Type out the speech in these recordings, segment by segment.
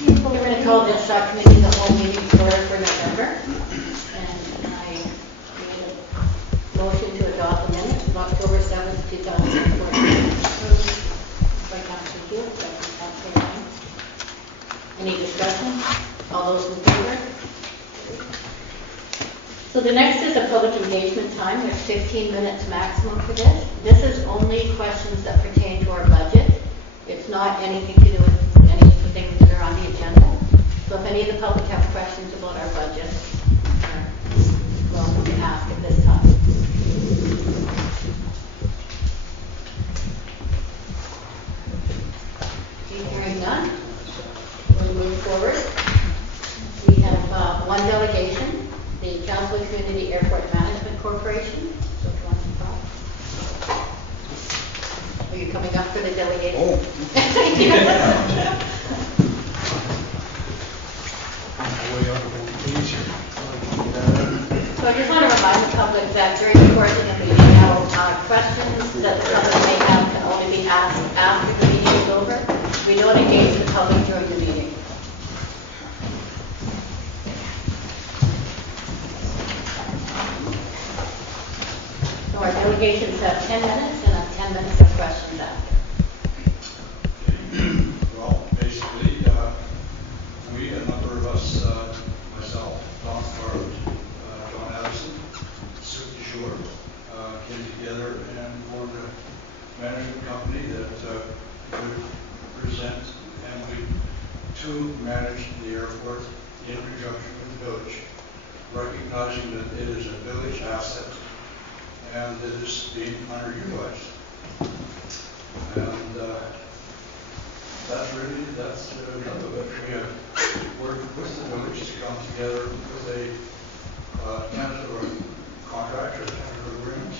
We're going to call this committee the whole meeting to order for November. And I made a motion to adopt the minutes of October 7th, 2014. By Councilor Hewitt, second Councilor Lang. Any discussion? All those in favor? So the next is a public engagement time. There's 15 minutes maximum for this. This is only questions that pertain to our budget. It's not anything to do with any of the things that are on the agenda. So if any of the public have questions about our budget, welcome to ask at this time. Hearing none, we'll move forward. We have one delegation, the Council of Community Airport Management Corporation. So if you want to talk. Are you coming up for the delegation? Oh. So I just want to remind the public that during the course of the meeting, now questions that the public may have can only be asked after the meeting is over. We don't engage the public during the meeting. So our delegations have 10 minutes and have 10 minutes of questions after. Well, basically, we, a number of us, myself, Don Scarlett, John Addison, Sue DeJour, came together and formed a management company that would present and we to manage the airport in conjunction with the village, recognizing that it is a village asset and that it's being underutilized. And that's the nub of it. We have worked with the village to come together with a tentative contract or tentative agreement.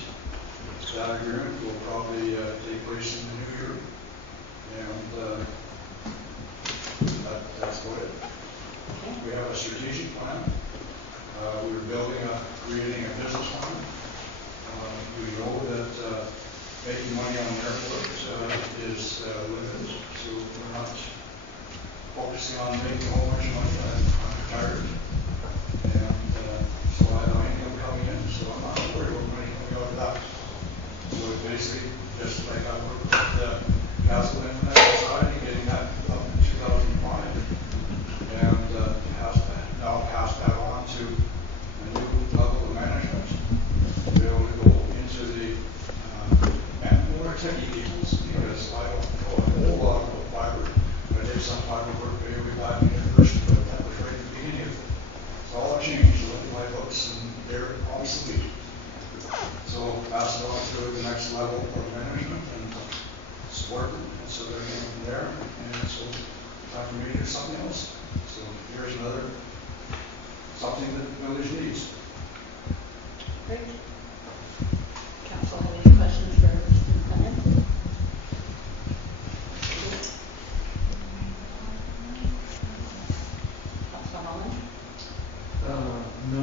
That agreement will probably take place in the new year. And that's about it. We have a strategic plan. We're creating a business plan. We know that making money on the airport is limited, so we're not focusing on making a whole bunch of money. I'm retired, and so I have income coming in, so I'm not worried about money coming out of that. So it's basically just like I worked with the Castle Society, getting that up in 2005, and now pass that on to a new level of management, to be able to go into the more techie peoples, because I don't know a whole lot about fiber. I did some fiber work way back in university, but that was right at the beginning of it. It's all changed. Look at my books, and they're obsolete. So pass it on to the next level of management and support them, and so they're getting from there. And so time for me to do something else. So here's another something that the village needs. Great. Council, have any questions for Mr. Clement? Councilor Holland? No.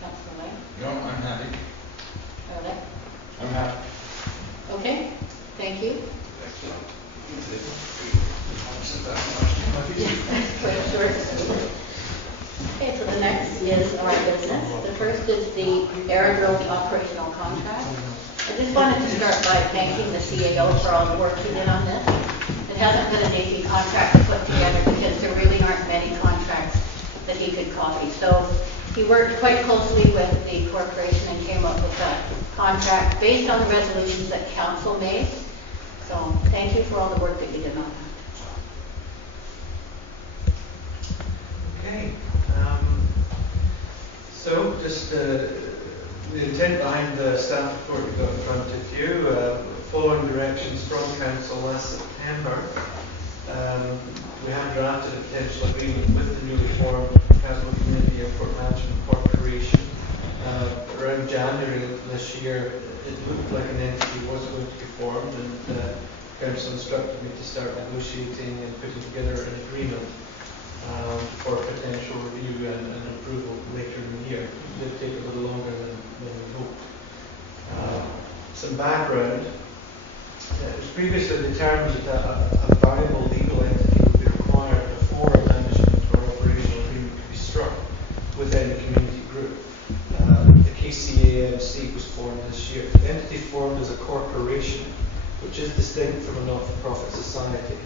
Councilor Lang? No, I'm happy. Arlette? I'm happy. Okay, thank you. Quite short. Okay, so the next is our business. The first is the aerodrome operational contract. I just wanted to start by thanking the CAO for all the work he did on this. It hasn't been an easy contract to put together because there really aren't many contracts that he could copy. So he worked quite closely with the corporation and came up with a contract based on the resolutions that council made. So thank you for all the work that you did on that. Okay. So just the intent behind the staff report we got in front of you, following directions from council last September, we had drafted a potential agreement with the newly formed Castle Community Airport Management Corporation. Around January of this year, it looked like an entity was going to be formed, and council instructed me to start negotiating and putting together an agreement for potential review and approval later in the year. It did take a little longer than we hoped. Some background. It was previously determined that a variable legal entity would be required within the community group. The KCAMC was formed this year. The entity formed as a corporation, which is distinct from a not-for-profit society.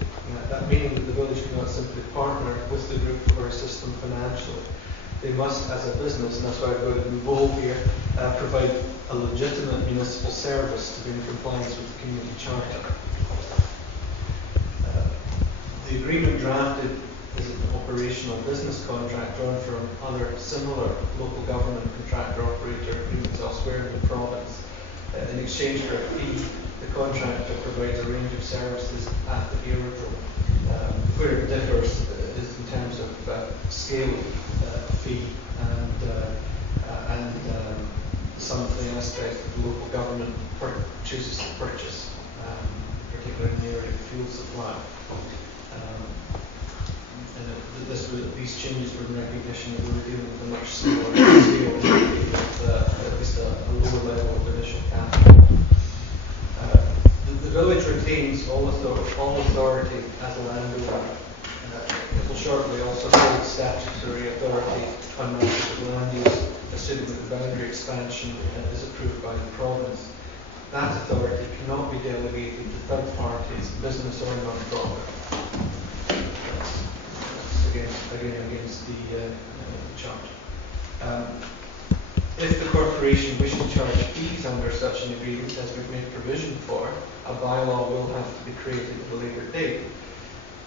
That meaning that the village cannot simply partner with the group or assist them financially. They must, as a business, and that's why I've got it involved here, provide a legitimate municipal service to be in compliance with the community charter. The agreement drafted is an operational business contract drawn from other similar local government contractor operator agreements elsewhere in the province. In exchange for a fee, the contractor provides a range of services at the aerodrome. Where it differs is in terms of scale, fee, and some of the aspects that the local government chooses to purchase, particularly in the area of fuel supply. These changes were in recognition that we were dealing with a much smaller scale with at least a lower level of initial capital. The village retains all authority as a landowner. It will shortly also hold statutory authority on matters of land use, assuming that the boundary expansion is approved by the province. That authority cannot be delegated to third parties, business or non-profit. Again against the charge. If the corporation wishes to charge fees under such an agreement as we've made provision for, a bylaw will have to be created at a later date.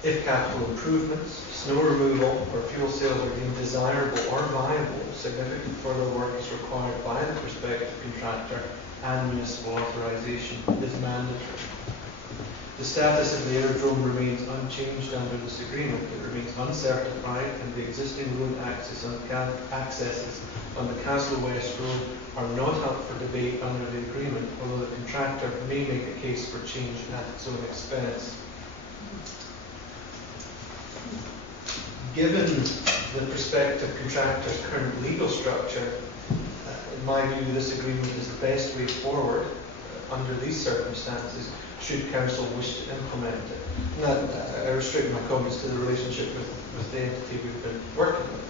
If capital improvements, snow removal, or fuel sales are deemed desirable or viable, significant further work is required by the prospective contractor and municipal authorization is mandatory. The status of the aerodrome remains unchanged under this agreement. It remains uncertified, and the existing road accesses on the Kaslo West Road are not up for debate under the agreement, although the contractor may make a case for change at its own expense. Given the prospective contractor's current legal structure, in my view, this agreement is the best way forward under these circumstances, should council wish to implement it. And I restrict my comments to the relationship with the entity we've been working with.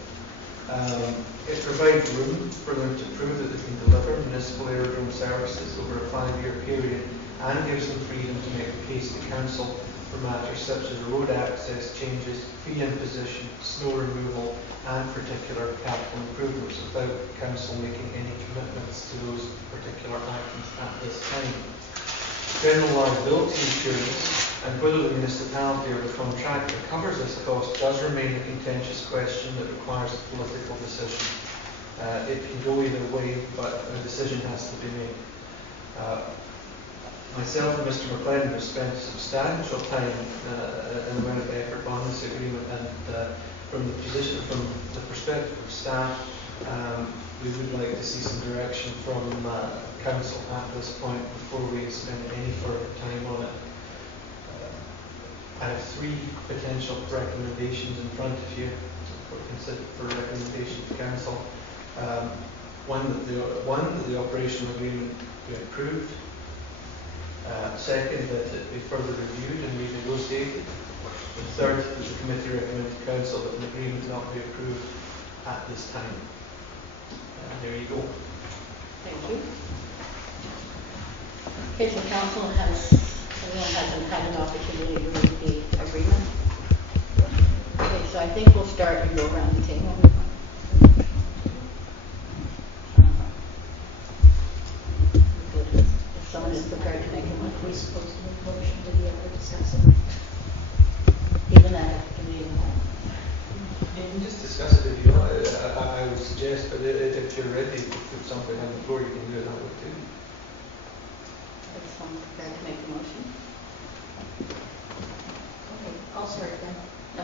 It provides room for them to prove that they can deliver municipal aerodrome services over a 5-year period, and gives them freedom to make a case to council for matters such as road access changes, fee imposition, snow removal, and particular capital improvements without council making any commitments to those particular items at this time. General liability insurance and whether the municipality or the contractor covers this cost does remain a contentious question that requires a political decision. It can go either way, but a decision has to be made. Myself and Mr. McLean have spent substantial time and amount of effort on this agreement, and from the perspective of staff, we would like to see some direction from council at this point before we spend any further time on it. I have 3 potential recommendations in front of you for recommendation to council. One that the operational agreement be approved. Second, that it be further reviewed and renegotiated. And third, that the committee recommend to council that an agreement not be approved at this time. There you go. Thank you. Okay, so council hasn't had an opportunity to read the agreement. Okay, so I think we'll start and go around the table. If someone is prepared to make a motion, We're supposed to make a motion to be able to discuss it. even at a committee. You can just discuss it if you want. I would suggest, but if you're ready to put something on the floor, you can do it that way too. If someone's prepared to make a motion. Okay, I'll start then.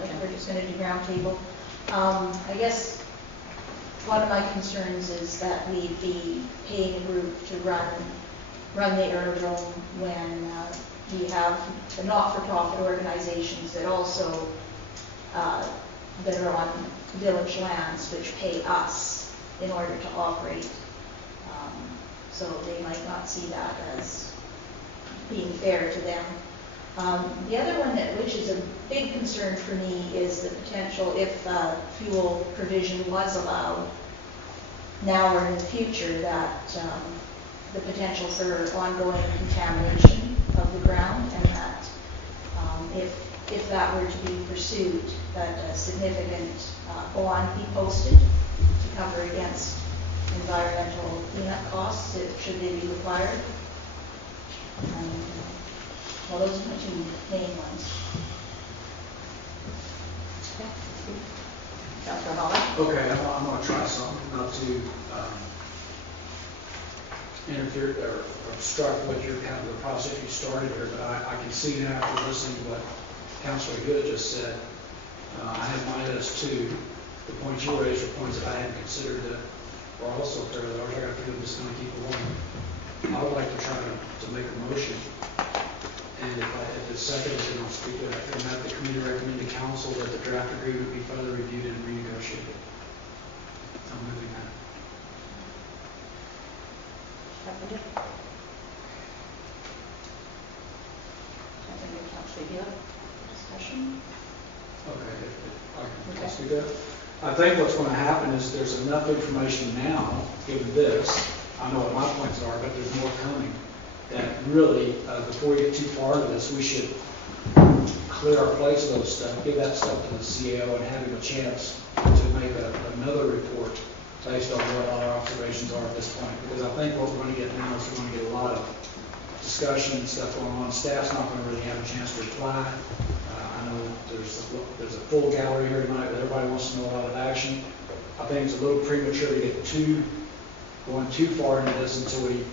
Okay. We're just going to do round table. I guess one of my concerns is that we'd be paying a group to run the aerodrome when we have the not-for-profit organizations that also that are on village lands which pay us in order to operate. So they might not see that as being fair to them. The other one which is a big concern for me is the potential, if fuel provision was allowed, now or in the future that the potential for ongoing contamination of the ground, and that if that were to be pursued, that a significant bond be posted to cover against environmental cleanup costs, should they be required. And, well, those are my two main ones. Councillor Holland? Okay, I'm gonna try something, not to interfere or obstruct what you're, kind of the process you started here, but I can see now after listening to what Councilor Good just said. I have my list too. The points you raised are points that I hadn't considered that were also fairly large. I think I'm just gonna keep it one. I would like to try to make a motion. And if it's seconded, then I'll speak to it. And that the committee recommend to council that the draft agreement be further reviewed and renegotiated. I'm moving that. Seconded. Seconded, Councillor Hill. Discussion? Okay, I'll speak up. I think what's going to happen is there's enough information now, given this, I know what my points are, but there's more coming, that really, before we get too far into this, we should clear our place of those stuff, give that stuff to the CAO and have him a chance to make another report based on what our observations are at this point. Because I think what we're going to get now is we're going to get a lot of discussion and stuff going on. Staff's not going to really have a chance to reply. I know there's a full gallery here tonight, but everybody wants to know a lot of action. I think it's a little premature to get going too far into this until we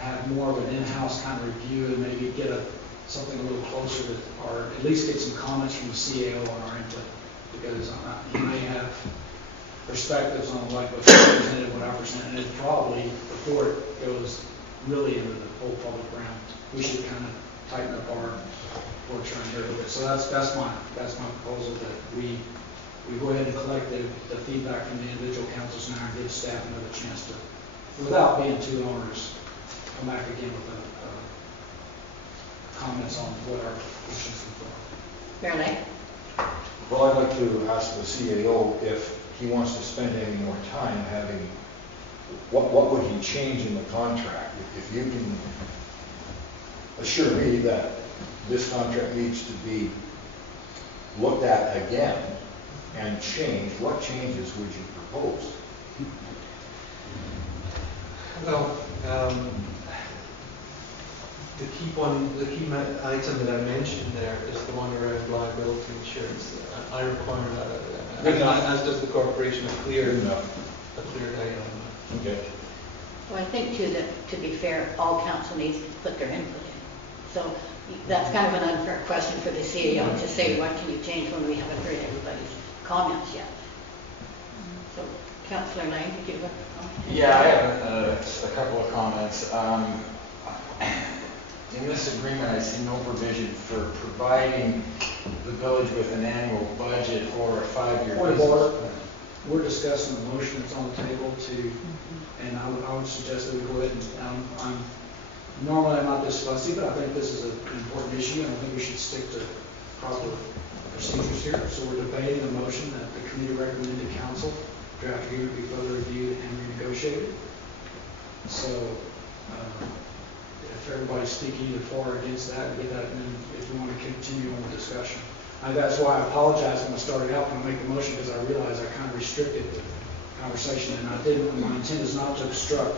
have more of an in-house kind of review and maybe get something a little closer to, or at least get some comments from the CAO on our input, because he may have perspectives on like what's presented, what I presented, and probably before it goes really into the whole public realm, we should kind of tighten up our works around here a little bit. So that's my proposal, that we go ahead and collect the feedback from the individual councils now and give staff another chance to, without being too onerous, come back again with comments on what our positions are. Fairly. Well, I'd like to ask the CAO if he wants to spend any more time having, what would he change in the contract? If you can assure me that this contract needs to be looked at again and changed, what changes would you propose? Well, the key item that I mentioned there is the one around liability insurance. I require that, as does the corporation, a clear guide on that. Okay. Well, I think too that, to be fair, all council needs to put their input in. So that's kind of an unfair question for the CEO to say, what can you change when we haven't heard everybody's comments yet? So, Councillor Lang, did you have a comment? Yeah, I have a couple of comments. In this agreement, I see no provision for providing the village with an annual budget or a 5-year Point of business order. plan. We're discussing the motion that's on the table and I would suggest that we go ahead and, normally I'm not this fussy, but I think this is an important issue and I think we should stick to proper procedures here. So we're debating a motion that the committee recommended to council, draft agreement be further reviewed and renegotiated. So, if everybody's speaking either for or against that, we get that, and then if we want to continue on the discussion. That's why I apologize when I started out when I make the motion, because I realized I kind of restricted the conversation, and I didn't. My intent is not to obstruct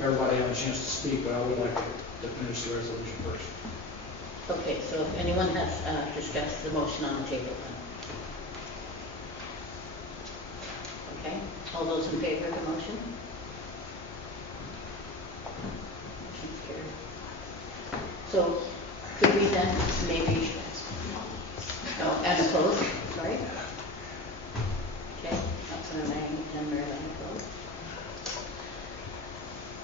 everybody having a chance to speak, but I would like to finish the resolution first. Okay, so if anyone has discussed the motion on the table then. Okay, all those in favor of the motion? Motion's carried. So could we then maybe, and oppose, sorry? Okay, Councilor Lang and Mayor Lang opposed.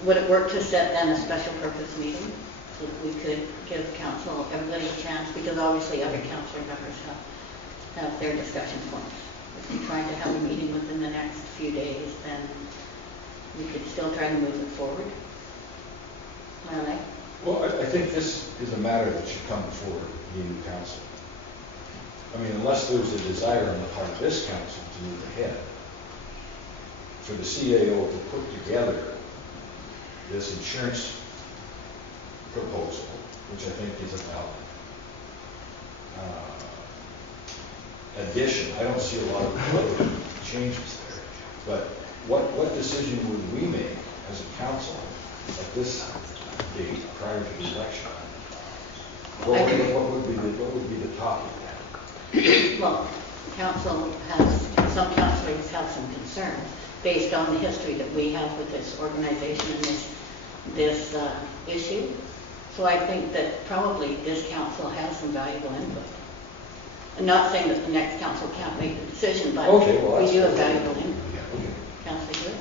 Would it work to set then a special purpose meeting so that we could give council, everybody a chance, because obviously other council members have their discussion points. If we're trying to have a meeting within the next few days, then we could still try to move it forward. Mayor Lang? Well, I think this is a matter that should come before the new council. I mean, unless there's a desire on the part of this council to move ahead. for the CAO to put together this insurance proposal, which I think is about addition. I don't see a lot of changes there. But what decision would we make as a council at this date prior to the election? What would be the topic then? Well, some councilors have some concerns based on the history that we have with this organization and this issue. So I think that probably this council has some valuable input. I'm not saying that the next council can't make the decision, but Okay, well, we do have that's valuable input. Okay. Councilor Good?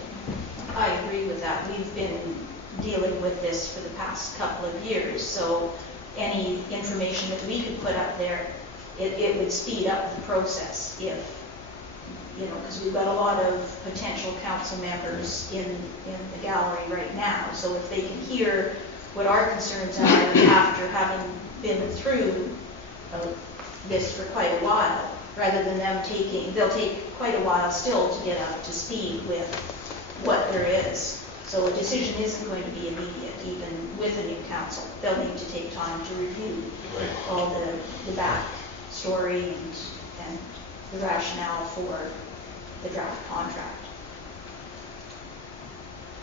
I agree with that. We've been dealing with this for the past couple of years, so any information that we could put up there, it would speed up the process if, because we've got a lot of potential council members in the gallery right now, so if they can hear what our concerns are after having been through this for quite a while, rather than they'll take quite a while still to get up to speed with what there is. So a decision isn't going to be immediate, even with a new council. They'll need to take time to review all the back story and the rationale for the draft contract.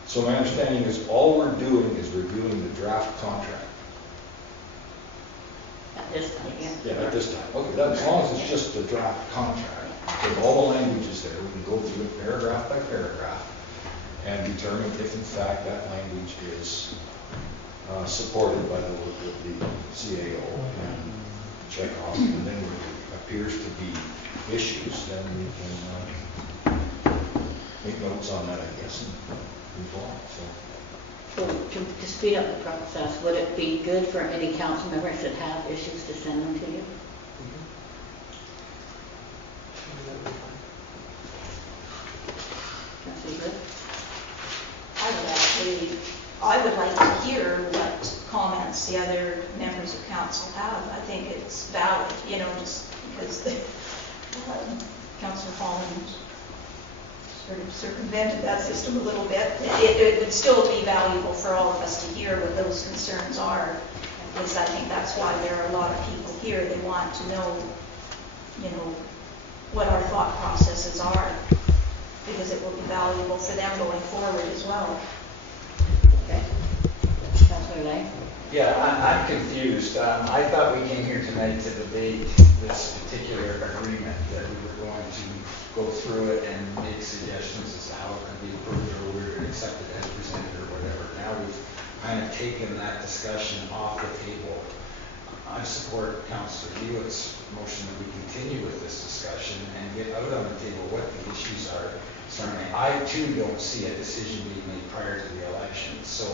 So my understanding is all we're doing is reviewing the draft contract. At this time, yeah. Yeah, at this time. Okay, as long as it's just the draft contract, with all the languages there, we can go through it paragraph by paragraph and determine if in fact that language is supported by the work of the CAO and check off, and then where there appears to be issues, then we can make notes on that, I guess, and move on. So to speed up the process, would it be good for any council members that have issues to send them to you? Councilor Good? I would like to hear what comments the other members of council have. I think it's valid, just because Councillor Holland sort of circumvented that system a little bit. It would still be valuable for all of us to hear what those concerns are, because I think that's why there are a lot of people here. They want to know, what our thought processes are, because it will be valuable for them going forward as well. Okay. Councilor Lang? Yeah, I'm confused. I thought we came here tonight to debate this particular agreement, that we were going to go through it and make suggestions as to how it could be improved, or we were going to accept it as presented or whatever. Now we've kind of taken that discussion off the table. I support Councillor Hewitt's motion that we continue with this discussion and get out on the table what the issues are. Certainly, I too don't see a decision being made prior to the election. So,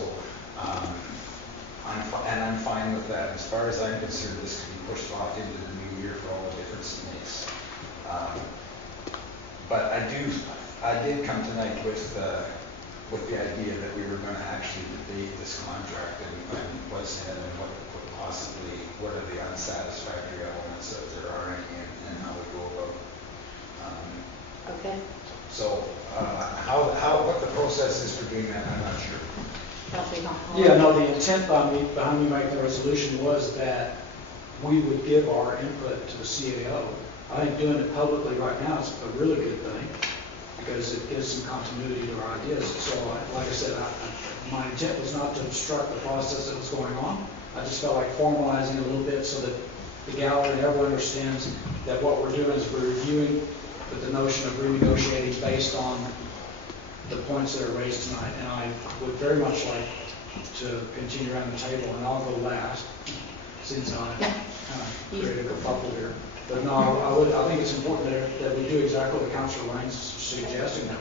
I'm fine with that. As far as I'm concerned, this could be pushed off into the new year for all the difference it makes. But I did come tonight with the idea that we were going to actually debate this contract and what's in and what are the unsatisfactory elements, if there are any, and how we go about. Okay. So, what the process is for doing that, I'm not sure. Councilor Holland? Yeah, no, the intent behind me making the resolution was that we would give our input to the CAO. I think doing it publicly right now is a really good thing, because it gives some continuity to our ideas. So, like I said, my intent was not to obstruct the process that was going on. I just felt like formalizing it a little bit so that the gallery and everyone understands that what we're doing is we're reviewing with the notion of renegotiating based on the points that are raised tonight. And I would very much like to continue around the table, and I'll go last, since I kind of created a bubble here. But no, I think it's important that we do exactly what Councillor Lane's suggesting, that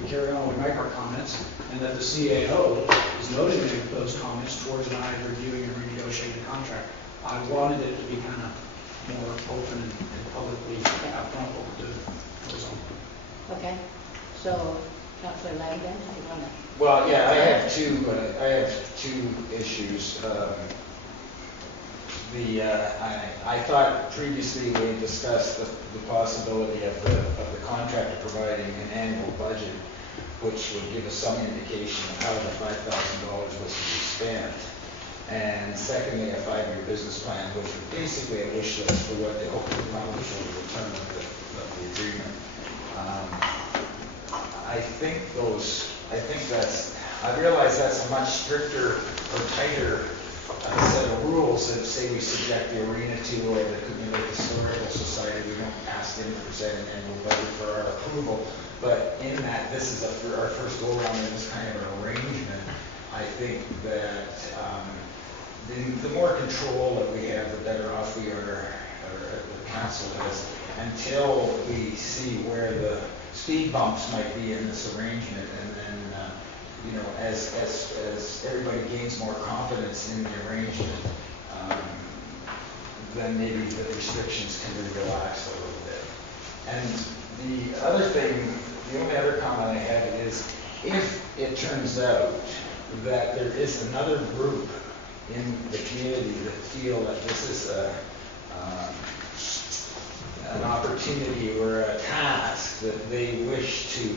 we carry on, we make our comments, and that the CAO is noting those comments towards an eye reviewing and renegotiating the contract. I wanted it to be kind of more open and publicly upfront what we're doing. Okay. So, Councilor Lang, then, how do you want to? Well, yeah, I have two issues. I thought previously we discussed the possibility of the contractor providing an annual budget which would give us some indication of how the $5,000 was to be spent. And secondly, a 5-year business plan, which was basically a wish list for what they hope to accomplish over the term of the agreement. I realize that's a much stricter or tighter set of rules than, say, we subject the arena to, or the Historical Society. We don't ask them to present an annual budget for our approval. But in that, this is our first go-around in this kind of an arrangement. I think that the more control that we have, the better off we are, or the council is, until we see where the speed bumps might be in this arrangement, and then, as everybody gains more confidence in the arrangement, then maybe the restrictions can be relaxed a little bit. And the other thing, the only other comment I had is, if it turns out that there is another group in the community that feel that this is an opportunity or a task that they wish to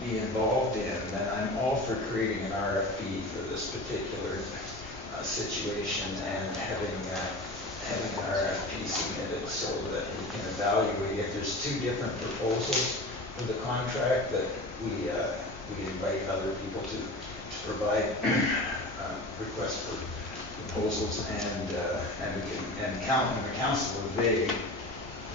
be involved in, then I'm all for creating an RFP for this particular situation and having an RFP submitted so that we can evaluate if there's 2 different proposals for the contract, that we invite other people to provide requests for proposals, and the council of the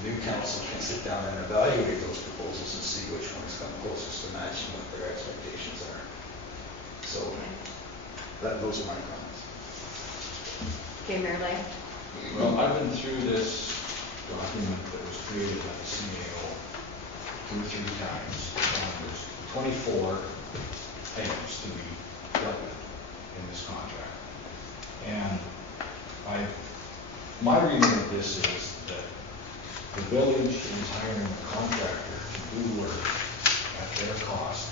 new council can sit down and evaluate those proposals and see which ones come closest to matching what their expectations are. So those are my comments. Okay, Mayor Lay? Well, I've been through this document that was created by the CAO 2 or 3 times. There's 24 items to be dealt with in this contract. And my reading of this is that the village is hiring a contractor to do work at their cost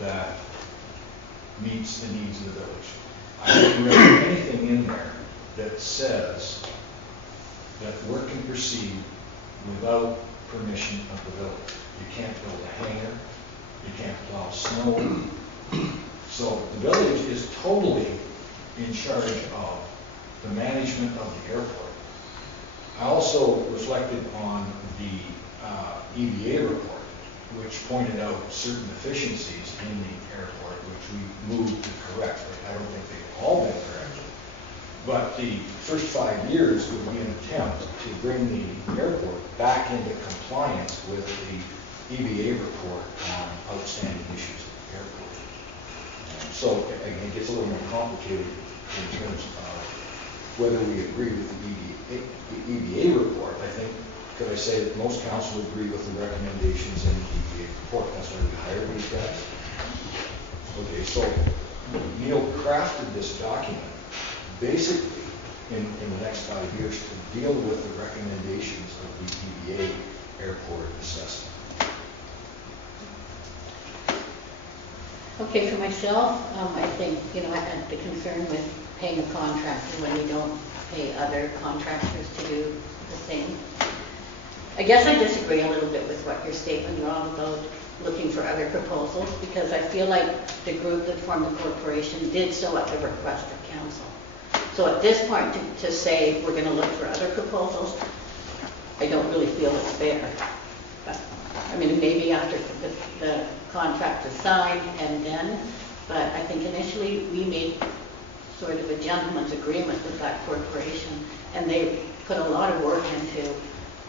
that meets the needs of the village. I haven't read anything in there that says that work can proceed without permission of the village. You can't build a hangar, you can't plow snow. So the village is totally in charge of the management of the airport. I also reflected on the EVA report, which pointed out certain deficiencies in the airport, which we moved to correct. I don't think they've all been corrected. But the first 5 years would be an attempt to bring the airport back into compliance with the EVA report on outstanding issues at the airport. So it gets a little more complicated in terms of whether we agree with the EVA report. I think, could I say that most council agree with the recommendations in the EVA report? That's why we hired these guys. Okay, so Neil crafted this document basically in the next 5 years to deal with the recommendations of the EVA airport assessment. Okay, for myself, I think, I had the concern with paying a contractor when we don't pay other contractors to do the same. I guess I disagree a little bit with what your statement, Rob, about looking for other proposals, because I feel like the group that formed the corporation did so at the request of council. So at this point, to say we're going to look for other proposals, I don't really feel it's fair. But, maybe after the contract is signed and then, but I think initially we made sort of a gentleman's agreement with that corporation, and they put a lot of work into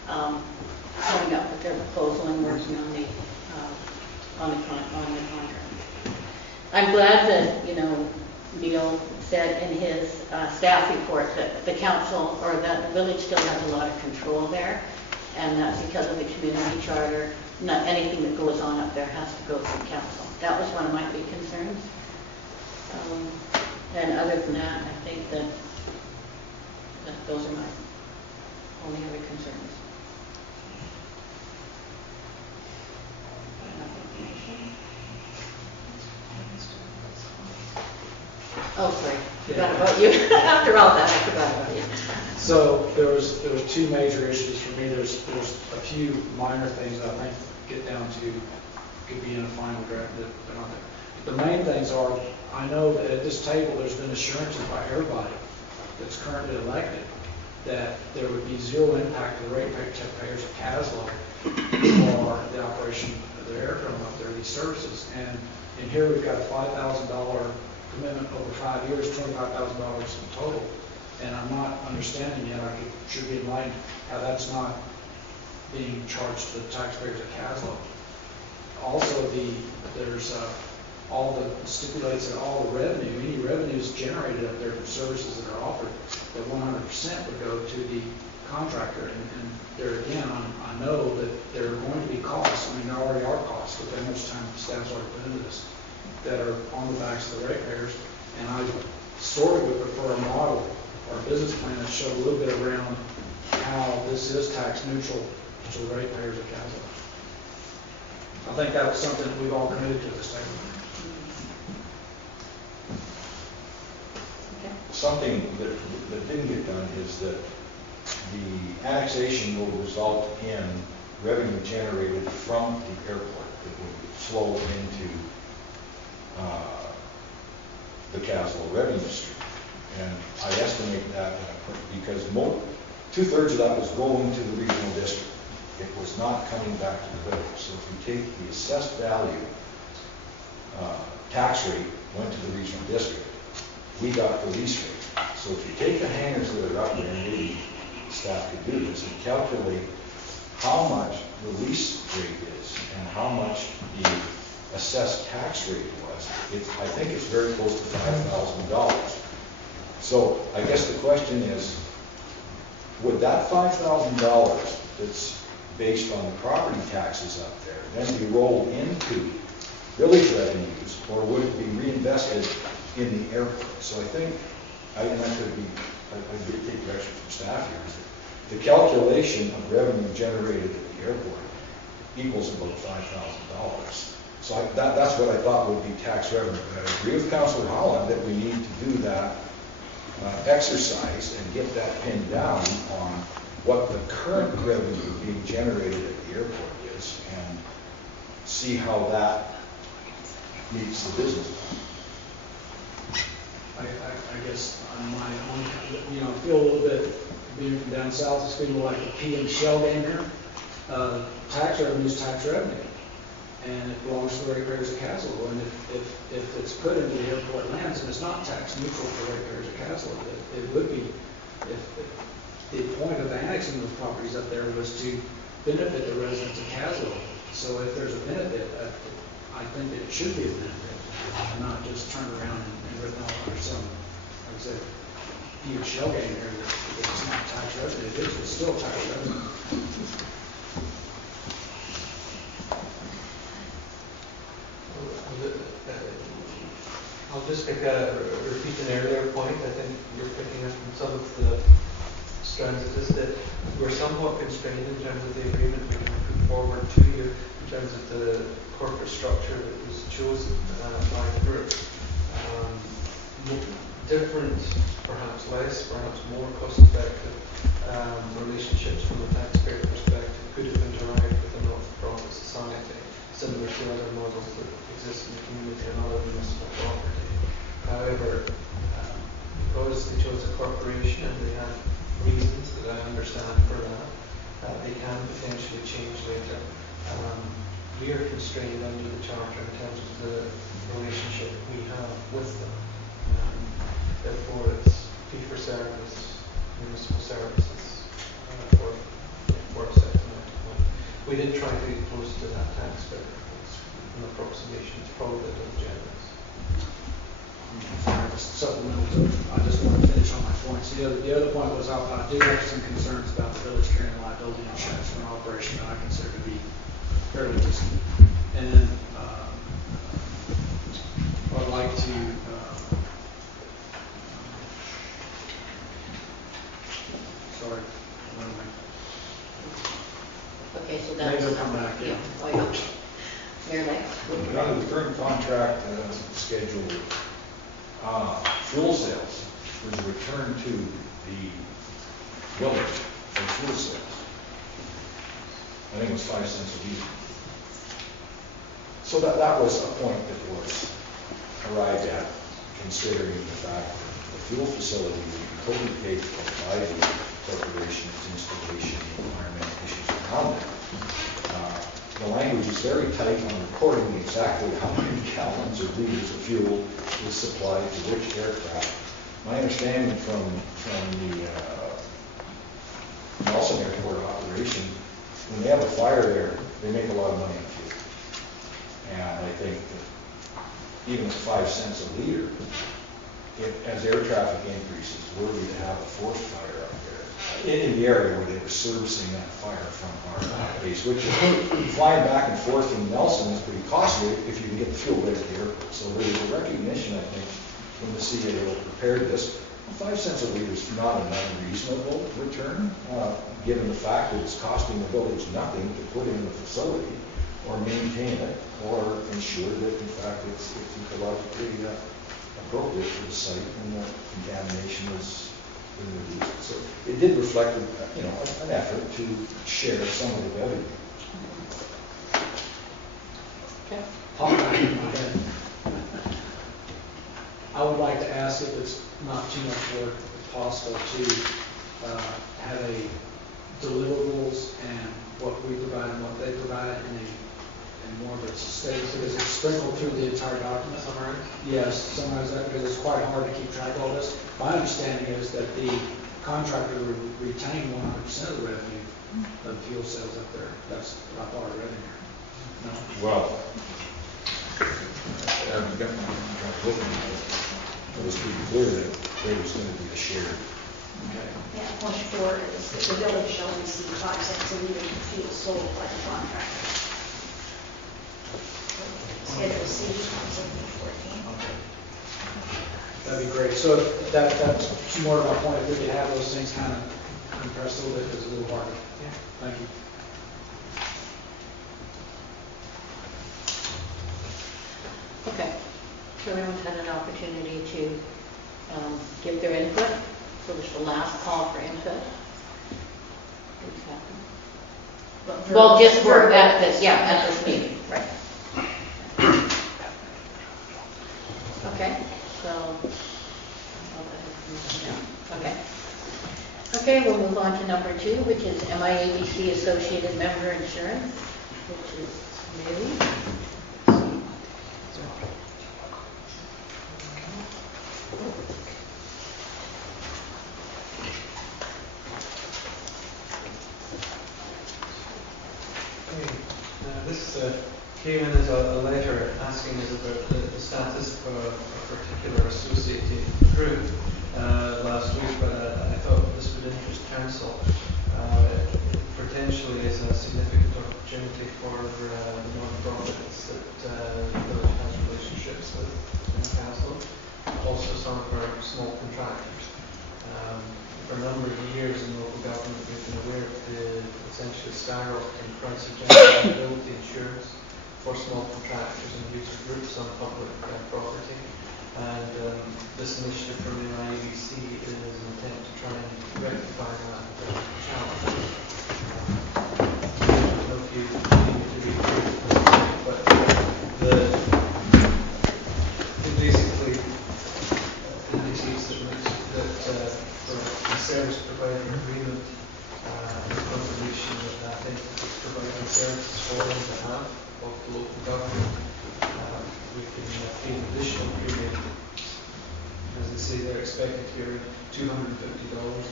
coming up with their proposal and working on the contract. I'm glad that, Neil said in his staff report that the council, or that the village still has a lot of control there, and that's because of the community charter. Not anything that goes on up there has to go through council. That was one of my big concerns. And other than that, I think that those are my only other concerns. Oh, sorry, forgot about you. After all that, I forgot about you. So there was 2 major issues for me. There's a few minor things that I think get down to could be in a final draft, that they're not there. But the main things are, I know that at this table, there's been assurances by everybody that's currently elected that there would be zero impact to the ratepayers of Kaslo for the operation of their aerodrome up there, these services. And in here, we've got a $5,000 commitment over 5 years, $25,000 in total. And I'm not understanding yet, should be enlightened, how that's not being charged to the taxpayers of Kaslo. Also, there's all the stipulates that all the revenue, any revenues generated up there for services that are offered, that 100% would go to the contractor. And there again, I know that there are going to be costs. I mean, there already are costs with how much time staff's already put into this, that are on the backs of the ratepayers. And I sort of would prefer a model or a business plan that showed a little bit around how this is tax neutral to the ratepayers of Kaslo. I think that was something that we've all committed to this table. Okay. Something that didn't get done is that the annexation will result in revenue generated from the airport that would flow into the Kaslo revenue stream. And I estimate that because 2/3 of that was going to the regional district. It was not coming back to the village. So if you take the assessed value tax rate went to the regional district, we got the lease rate. So if you take the hangars that are up there, and maybe staff could do this, and calculate how much the lease rate is and how much the assessed tax rate was, I think it's very close to $5,000. So I guess the question is, would that $5,000 that's based on the property taxes up there then be rolled into village revenues, or would it be reinvested in the airport? So I think, and that could be, I did take direction from staff here, is that the calculation of revenue generated at the airport equals about $5,000. So that's what I thought would be tax revenue. But I agree with Councillor Holland that we need to do that exercise and get that pinned down on what the current revenue being generated at the airport is and see how that meets the business plan. I guess on my own, feel a little bit, being from down south, it's feeling like a PM shell game here. Tax revenue is tax revenue, and it belongs to the ratepayers of Kaslo. And if it's put into the airport lands, and it's not tax neutral for ratepayers of Kaslo, it would be. If the point of annexing those properties up there was to benefit the residents of Kaslo. So if there's a benefit, I think that it should be a benefit, and not just turn around and written off under some, like I said, huge shell game here that it's not tax revenue. It is, it's still tax revenue. I'll just repeat an earlier point. I think you're picking up on some of the strands of this, that we're somewhat constrained in terms of the agreement we can put forward to you in terms of the corporate structure that was chosen by the group. Different, perhaps less, perhaps more cost-effective relationships from a taxpayer perspective could have been derived with a not-for-profit society, similar to other models that exist in the community and other municipal property. However, because they chose a corporation and they have reasons that I understand for that, they can potentially change later. We are constrained under the Charter in terms of the relationship we have with them. Therefore, it's fee-for-service, municipal services for a certain amount of money. We did try to get close to that tax, but it's an approximation. It's probably a little generous. I just want to finish on my points. The other point was I do have some concerns about the village carrying liability insurance for an operation that I consider to be fairly risky. And then I'd like to Okay, so maybe that's. they'll come back. Yeah. Oh, yeah. Mayor Knight? Under the current contract schedule, fuel sales was returned to the village for fuel sales. I think it was 5 cents a liter. So that was a point that was arrived at, considering the fact that the fuel facility would be totally paid for by the corporation, its installation, the environmental issues around it. The language is very tight on recording exactly how many gallons or liters of fuel is supplied to which aircraft. My understanding from the Nelson Airport operation, when they have a fire there, they make a lot of money on fuel. And I think that even at 5 cents a liter, as air traffic increases, were we to have a forest fire up there, in the area where they were servicing that fire from our base, which is flying back and forth from Nelson is pretty costly if you can get the fuel right at the airport. So there was a recognition, I think, when the CAO prepared this, 5 cents a liter is not an unreasonable return, given the fact that it's costing the village nothing to put in the facility or maintain it or ensure that in fact it's ecologically appropriate for the site and the contamination is reduced. So it did reflect, an effort to share some of the value. Okay. Popped back in my head. I would like to ask if it's not too much work, if possible, to have a deliverables and what we provide and what they provide in more of a status. Is it sprinkled through the entire document? Summary? Yes, summarize that, because it's quite hard to keep track of all this. My understanding is that the contractor would retain 100% of the revenue of fuel sales up there. That's what I thought I read in here. No? Well, I haven't got my contract with me, but it was pretty clear that it was going to be a shared. Okay. Yeah, point 4 is that the village shall receive 5 cents a liter of fuel sold by the contractor. Schedule C, 14. That'd be great. So that's more of my point. If we could have those things kind of compressed a little bit, because it's a little harder. Yeah. Thank you. Okay, so everyone's had an opportunity to give their input. So this is the last call for input. Well, just for at this, at this meeting, right. Okay, so, okay. Okay, we'll move on to number 2, which is MIABC Associated Member Insurance, which is new. This came in as a letter asking us about the status of a particular associated group last week, but I thought this would interest council. Potentially is a significant opportunity for the non-profits that the village has relationships with in council, also some of our small contractors. For a number of years in local government, we've been aware of the essentially skyrocketing price of general liability insurance for small contractors and user groups on public property. And this initiative from the IABC is an attempt to try and rectify that challenge. I don't know if you need me to read through it, but it basically indicates that for a service provider agreement, the confirmation that that entity is providing services for on behalf of the local government, we can pay an additional premium. As they say, they're expected to be around $250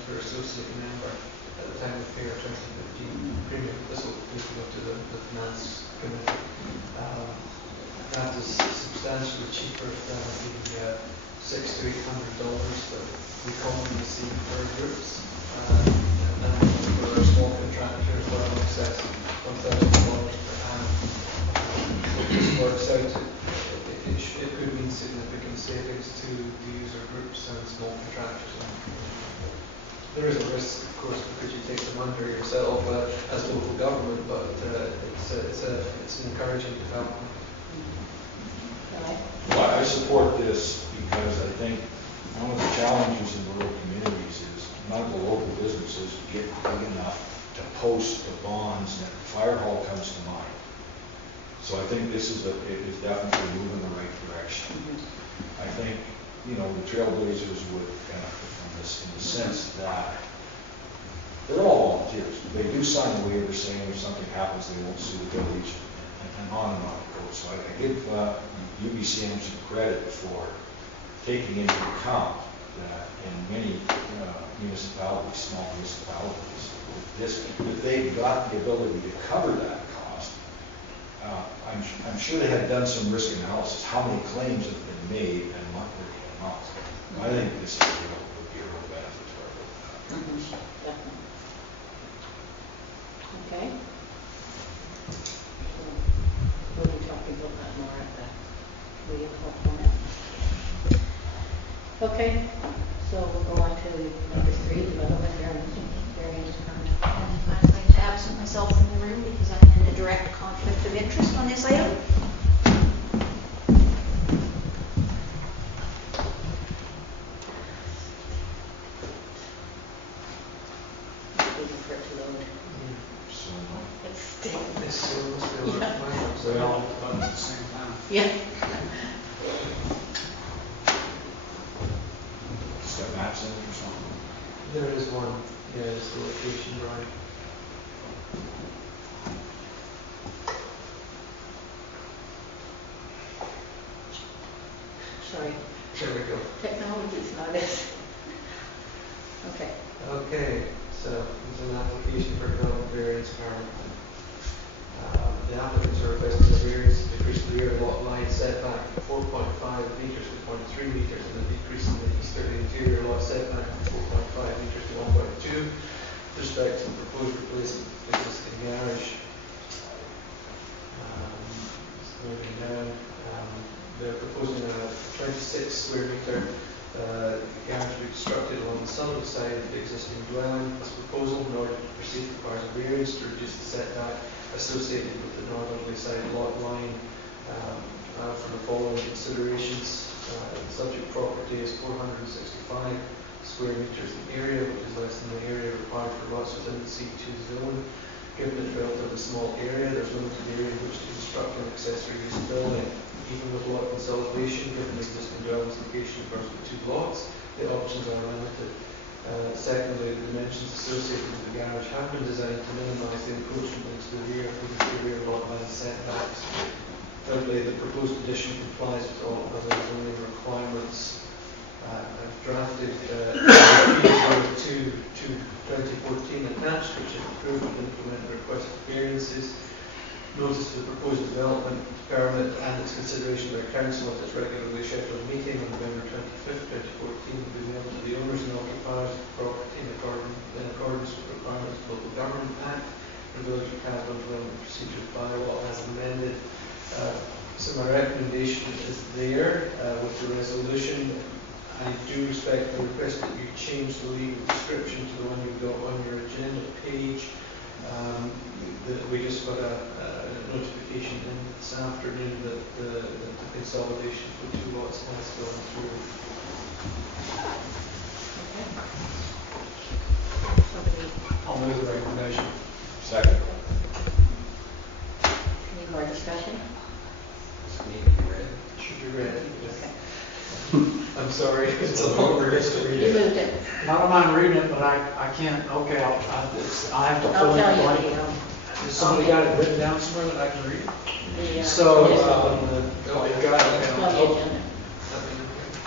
per associate member at the time of pay our 2015 premium. This will go to the finance committee. That is substantially cheaper than the $600 to $800 that we commonly see for our groups. And for our small contractors, well in excess of $1,000 per annum. So this works out, it could mean significant savings to the user groups and small contractors. There is a risk, of course, because you take them under yourself as local government, but it's an encouraging development. Well, I support this because I think one of the challenges in rural communities is none of the local businesses get big enough to post the bonds, and fire hall comes to mind. So I think this is it is definitely moving in the right direction. I think, you know, the Trailblazers would benefit from this in the sense that they're all volunteers. They do sign a waiver saying if something happens, they won't sue the village, and on it goes. So I give UBCM some credit for taking into account that in many municipalities, small municipalities, if they've got the ability to cover that cost, I'm sure they had done some risk analysis, how many claims have been made and what they're getting off. I think this would be a real benefit to our village. Definitely. Okay. We'll be talking about that more at the meeting component. Okay, so we'll go on to number 3, development variance permit. And I'd like to absent myself from the room because I'm in a direct conflict of interest on this item. Waiting for it to load. So, It's still. This must be a lot Yeah. of mine. So we all hit the button at the same time. Yeah. step maps in or something. There is one, yeah, it's the location drawing. Sorry, There we go. technology's not as. Okay. Okay, so it's an application for development variance permit. The applicants are requesting a variance to decrease the rear lot line setback from 4.5 meters to 0.3 meters and a decrease in the easterly interior lot setback from 4.5 meters to 1.2 with respect to the proposed replacement of the existing garage. Just moving down, they're proposing a 26 square meter garage to be constructed along the southerly side of the existing dwelling. This proposal, in order to proceed, requires a variance to reduce the setback associated with the northerly side lot line for the following considerations. The subject property is 465 square meters in area, which is less than the area required for lots within the C2 zone. Given its relatively small area, there's limited area in which to construct an accessory use building. Even with lot consolidation, given the existing dwelling's location across the 2 lots, the options are limited. Secondly, the dimensions associated with the garage have been designed to minimise the encroachment into the rear through the rear lot line setbacks. Thirdly, the proposed addition complies with all other zoning requirements. I've drafted P02/2014 attached, which is approved and implement the requested variances. Notice of the proposed development permit and its consideration by council at its regularly scheduled meeting on November 25th, 2014 will be mailed to the owners and occupiers of the property in accordance with the requirements of the Local Government Act and the Village of Kaslo Development Procedures Bylaw as amended. So my recommendation is there with the resolution. I do respectfully request that you change the legal description to the one you've got on your agenda page. We just got a notification in this afternoon that the consolidation for 2 lots has gone through. Okay. Somebody I'll move the recommendation. Second. need more discussion? Should be read. Okay. I'm sorry, it's a longer list to read You it. moved it. I don't mind reading it, but I can't, okay, I have to I'll fill in tell the you, blank. you know. Has somebody got it written down somewhere that I can read? The, So, just- oh, you got it, it's okay. on the agenda.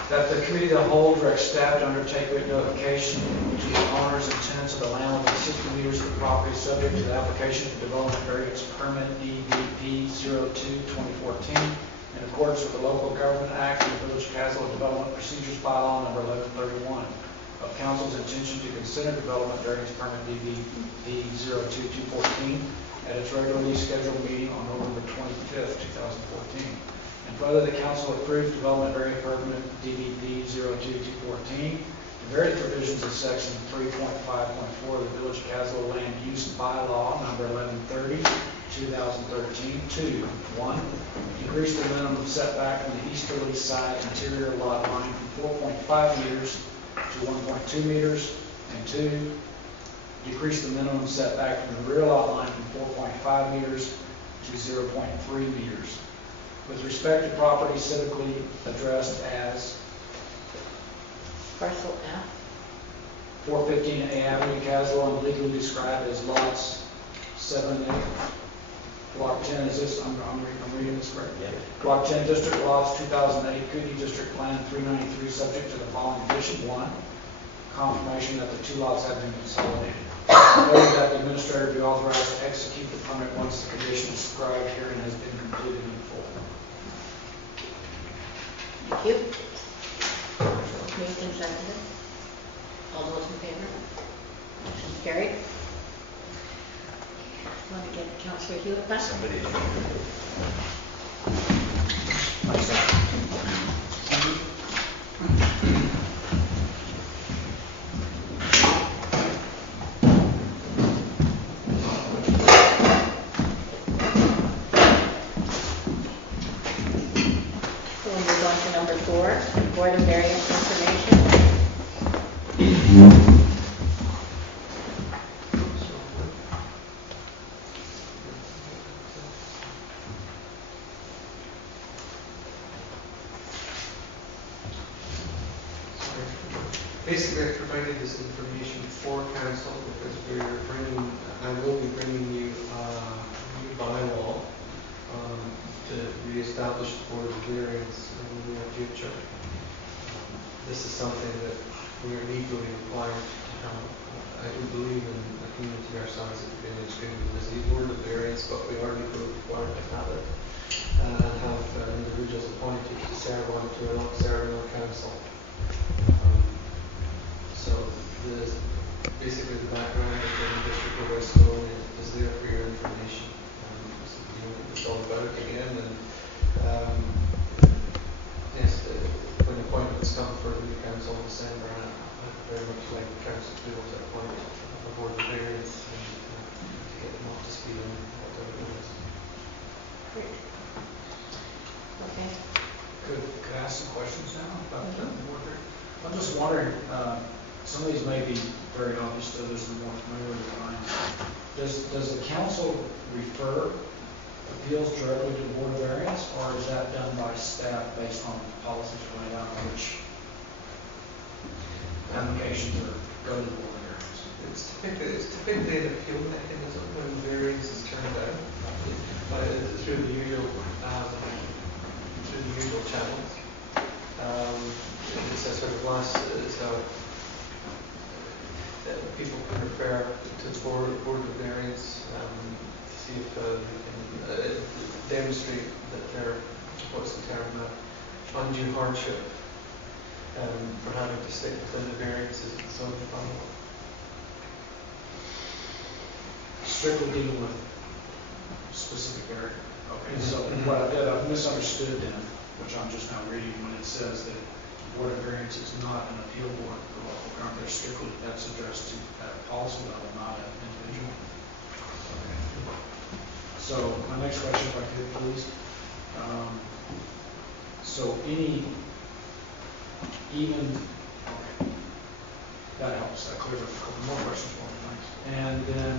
That the committee of the whole directs staff to undertake written notification to the owners and tenants of the land within 60 meters of the property subject to the application for development variance permit DVP 02/2014 in accordance with the Local Government Act and the Village of Kaslo Development Procedures Bylaw number 1131 of council's intention to consider development variance permit DVP 02/2014 at its regularly scheduled meeting on November 25th, 2014. And further, the council approved development variance permit DVP 02/2014 to vary the provisions of section 3.5.4 of the Village of Kaslo Land Use Bylaw number 1130, 2013 to 1. Decrease the minimum setback from the easterly side interior lot line from 4.5 meters to 1.2 meters, and 2. Decrease the minimum setback from the rear lot line from 4.5 meters to 0.3 meters. With respect to property civically addressed as Parcel F. 415A Avenue, Caswell, and legally described as lots 7 and 8. Block 10, is this, I'm reading this correct? Yeah. Block 10, District Lots, 2008, Cooney District Plan 393, subject to the following condition. 1, confirmation that the 2 lots have been consolidated. Note that the administrator be authorized to execute the permit once the condition described herein has been completed in full. Thank you. Moved and seconded. All those in favor? Motion carried. Want to get Councillor Hewitt back? Somebody. So we'll move on to number 4, Board of Variance Information. Basically, I've provided this information for council because I will be bringing you a new bylaw to reestablish the Board of Variance in the near future. This is something that we are legally required to have. I do believe in a community our size of being extremely busy Board of Variance, but we are legally required to have it. Have individuals appointed to serve on to an serving on council. So basically the background of the District of West Stone is there for your information. So you know it's all about it again. And yes, when appointments come for the council in December, I'd very much like the council to be able to appoint a Board of Variance and to get them up to speed on what they're doing. Great. Okay. Could I ask some questions now about the board? I'm just wondering, some of these may be very obvious to others who are more familiar with the lines. Does the council refer appeals directly to the Board of Variance, or is that done by staff based on policies laid out on which applications go to the Board of Variance? It's typically an appeal mechanism when variance is turned down through the usual channels. It's a sort of people can refer to the Board of Variance to see if they can demonstrate that they're, what's the term, undue hardship for having to stick within the variances and so on. Strictly dealing with specific area. Okay, so what I did, I've misunderstood then, which I'm just now reading when it says that Board of Variance is not an appeal board for local government. They're strictly, that's addressed to at a policy level, not an individual. Okay. So my next question, if I could please. So okay, that helps. That clears up a couple more questions for me, thanks. And then,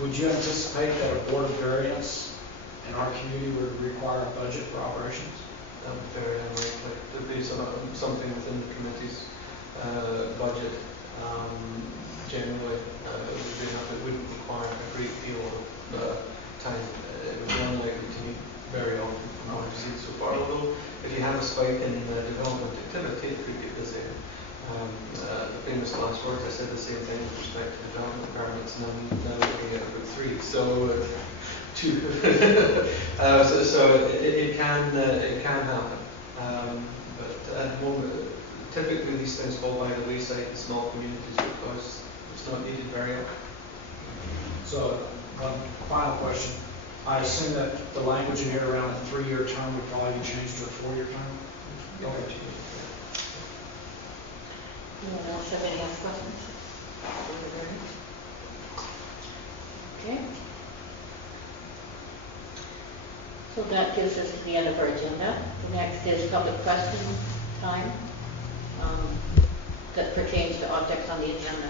would you anticipate that a Board of Variance in our community would require a budget for operations? Very unlikely. There'd be something within the committee's budget. Generally, it wouldn't require a great deal of time. It would be unlikely to meet very often from what I've seen so far. Although, if you have a spike in development activity, it could get busy. The famous last words, I said the same thing with respect to development permits, and now we're looking at about 3. So, 2. So it can happen. But at the moment, typically these things fall by the wayside in small communities because it's not needed very often. So, one final question. I assume that the language in here around a 3-year term would probably be changed to a 4-year term? Okay. Anyone else have any other questions? Okay. So that gives us to the end of our agenda. The next is public question time that pertains to objects on the agenda.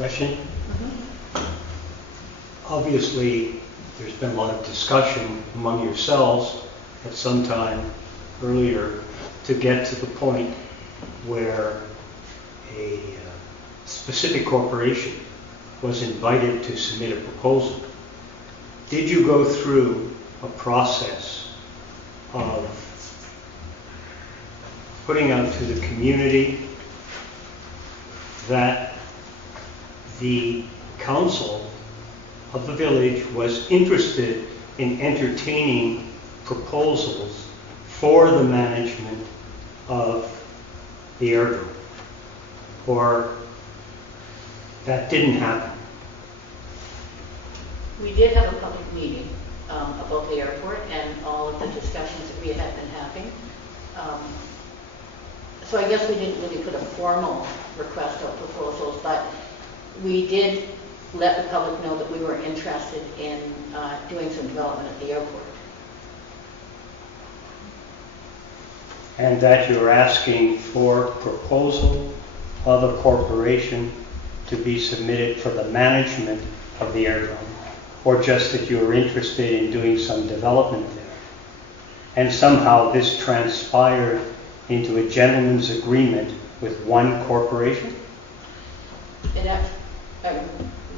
Question? Mhm. Obviously, there's been a lot of discussion among yourselves at some time earlier to get to the point where a specific corporation was invited to submit a proposal. Did you go through a process of putting out to the community that the council of the village was interested in entertaining proposals for the management of the airdrome? Or that didn't happen? We did have a public meeting about the airport and all of the discussions that we had been having. So I guess we didn't really put a formal request of proposals, but we did let the public know that we were interested in doing some development at the airport. And that you're asking for proposal of a corporation to be submitted for the management of the airdrome, or just that you're interested in doing some development there. And somehow this transpired into a gentleman's agreement with one corporation?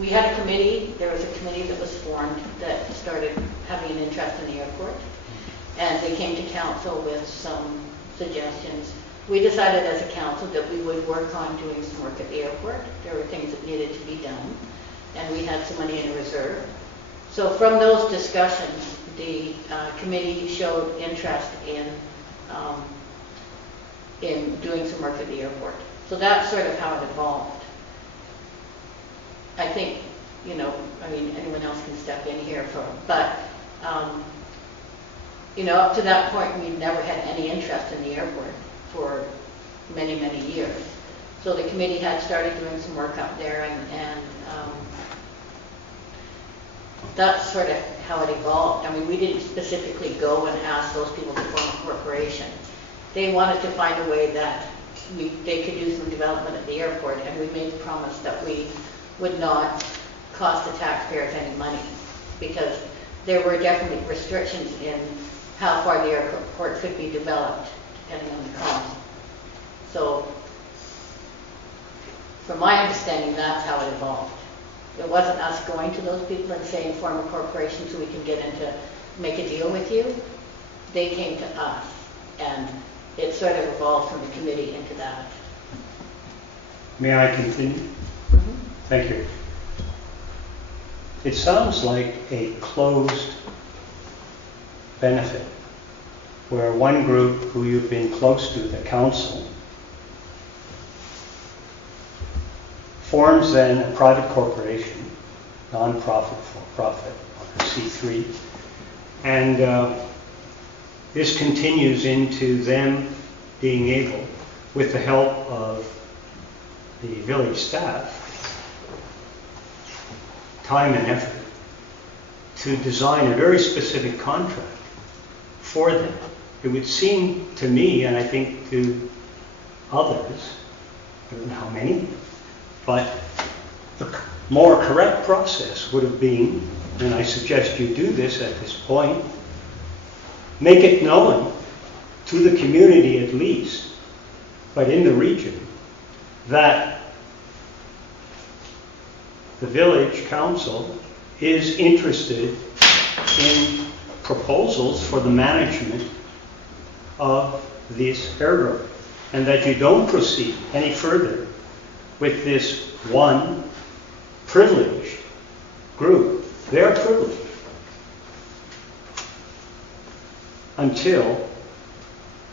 We had a committee, there was a committee that was formed that started having an interest in the airport, and they came to council with some suggestions. We decided as a council that we would work on doing some work at the airport. There were things that needed to be done, and we had some money in reserve. So from those discussions, the committee showed interest in doing some work at the airport. So that's sort of how it evolved. I think, anyone else can step in here but up to that point, we never had any interest in the airport for many, many years. So the committee had started doing some work up there, and that's sort of how it evolved. We didn't specifically go and ask those people to form a corporation. They wanted to find a way that they could do some development at the airport, and we made the promise that we would not cost the taxpayers any money, because there were definitely restrictions in how far the airport could be developed, depending on the cost. So, from my understanding, that's how it evolved. It wasn't us going to those people and saying, form a corporation so we can get into, make a deal with you. They came to us, and it sort of evolved from the committee into that. May I continue? Mm-hmm. Thank you. It sounds like a closed benefit, where one group who you've been close to, the council, forms then a private corporation, non-profit, for-profit, or C3, and this continues into them being able, with the help of the village staff, time and effort, to design a very specific contract for them. It would seem to me, and I think to others, I don't know how many, but the more correct process would have been, and I suggest you do this at this point, make it known to the community at least, but in the region, that the village council is interested in proposals for the management of this airdrome, and that you don't proceed any further with this one privileged group. They're privileged until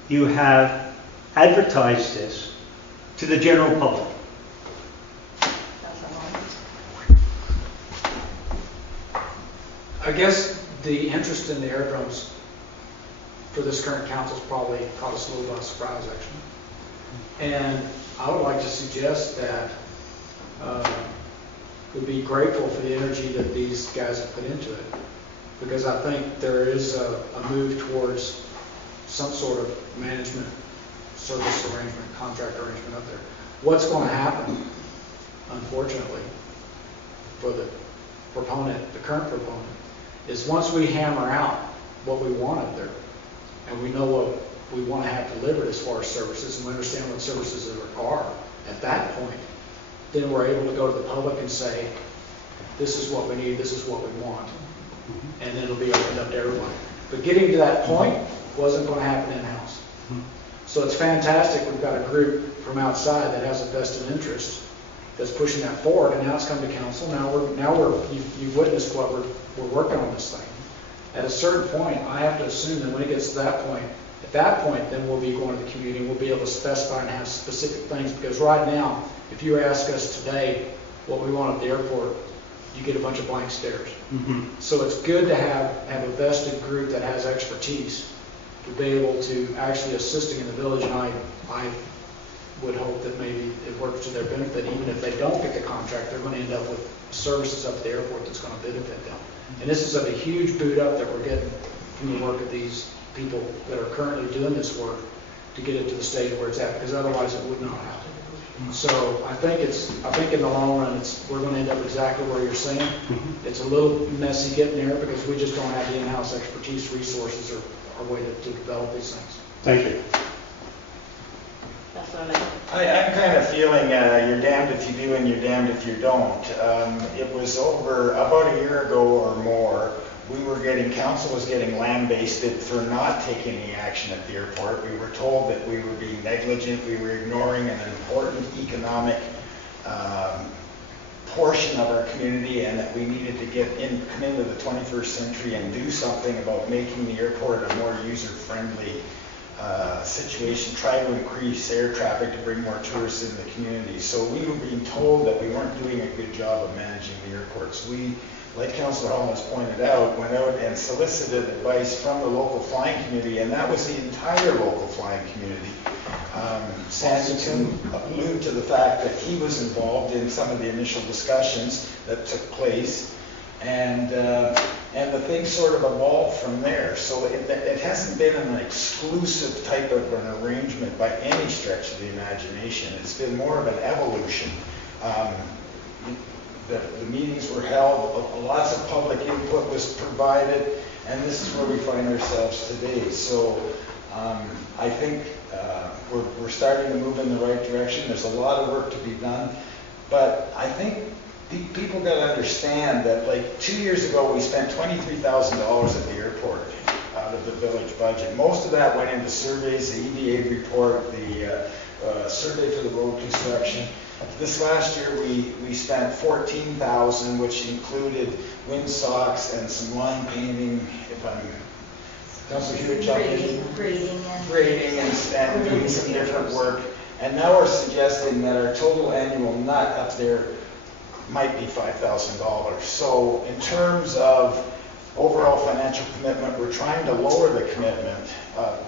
you have advertised this to the general public. I guess the interest in the airdromes for this current council's probably caught us a little by surprise, actually. And I would like to suggest that we'd be grateful for the energy that these guys have put into it, because I think there is a move towards some sort of management service arrangement, contract arrangement up there. What's going to happen unfortunately, for the proponent, the current proponent, is once we hammer out what we want up there, and we know what we want to have delivered as far as services, and we understand what services there are, at that point, then we're able to go to the public and say, this is what we need, this is what we want. And then it'll be opened up to everyone. But getting to that point wasn't going to happen in-house. So it's fantastic, we've got a group from outside that has a vested interest that's pushing that forward, and now it's come to council. You've witnessed what we're working on this thing. At a certain point, I have to assume that when it gets to that point, at that point, then we'll be going to the community, we'll be able to specify and have specific things, because right now, if you ask us today what we want at the airport, you get a bunch of blank stares. So it's good to have a vested group that has expertise to be able to actually assisting in the village, and I would hope that maybe it works to their benefit. Even if they don't get the contract, they're going to end up with services up at the airport that's going to benefit them. And this is a huge boot up that we're getting from the work of these people that are currently doing this work to get it to the stage where it's at, because otherwise it would not happen. So I think in the long run, we're going to end up exactly where you're saying. It's a little messy getting there because we just don't have the in-house expertise, resources, or way to develop these things. Thank you. That's what I meant. I'm kind of feeling you're damned if you do and you're damned if you don't. It was over about a year ago or more, council was getting lambasted for not taking any action at the airport. We were told that we were being negligent, we were ignoring an important economic portion of our community, and that we needed to come into the 21st century and do something about making the airport a more user-friendly situation, try to increase air traffic to bring more tourists into the community. So we were being told that we weren't doing a good job of managing the airports. We, like Councillor Hall has pointed out, went out and solicited advice from the local flying community, and that was the entire local flying community. Sandy can allude to the fact that he was involved in some of the initial discussions that took place, and the thing sort of evolved from there. So it hasn't been an exclusive type of an arrangement by any stretch of the imagination. It's been more of an evolution. The meetings were held, lots of public input was provided, and this is where we find ourselves today. So I think we're starting to move in the right direction. There's a lot of work to be done, but I think people got to understand that, like 2 years ago, we spent $23,000 at the airport out of the village budget. Most of that went into surveys, the EVA report, the survey for the road construction. This last year, we spent $14,000, which included windsocks and some line painting. If I'm Councillor Hewitt jump in, grading and doing some different work. And now we're suggesting that our total annual nut up there might be $5,000. So in terms of overall financial commitment, we're trying to lower the commitment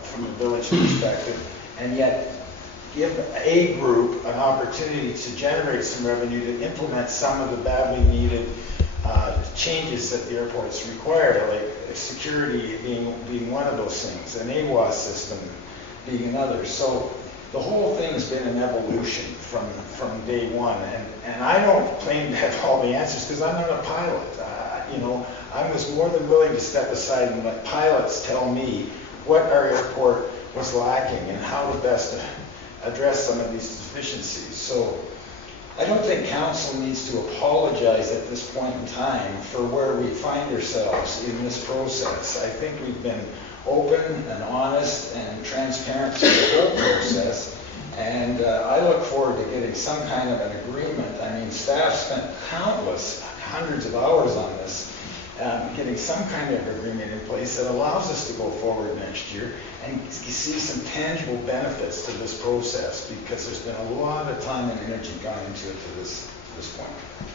from the village perspective, and yet give a group an opportunity to generate some revenue to implement some of the badly needed changes that the airports require, like security being one of those things, an AWAS system being another. So the whole thing's been an evolution from day one, and I don't claim to have all the answers because I'm not a pilot. I was more than willing to step aside and let pilots tell me what our airport was lacking and how to best address some of these deficiencies. So I don't think council needs to apologize at this point in time for where we find ourselves in this process. I think we've been open and honest and transparent through the whole process, and I look forward to getting some kind of an agreement. I mean, staff spent hundreds of hours on this, getting some kind of agreement in place that allows us to go forward next year and see some tangible benefits to this process, because there's been a lot of time and energy gone into it to this point.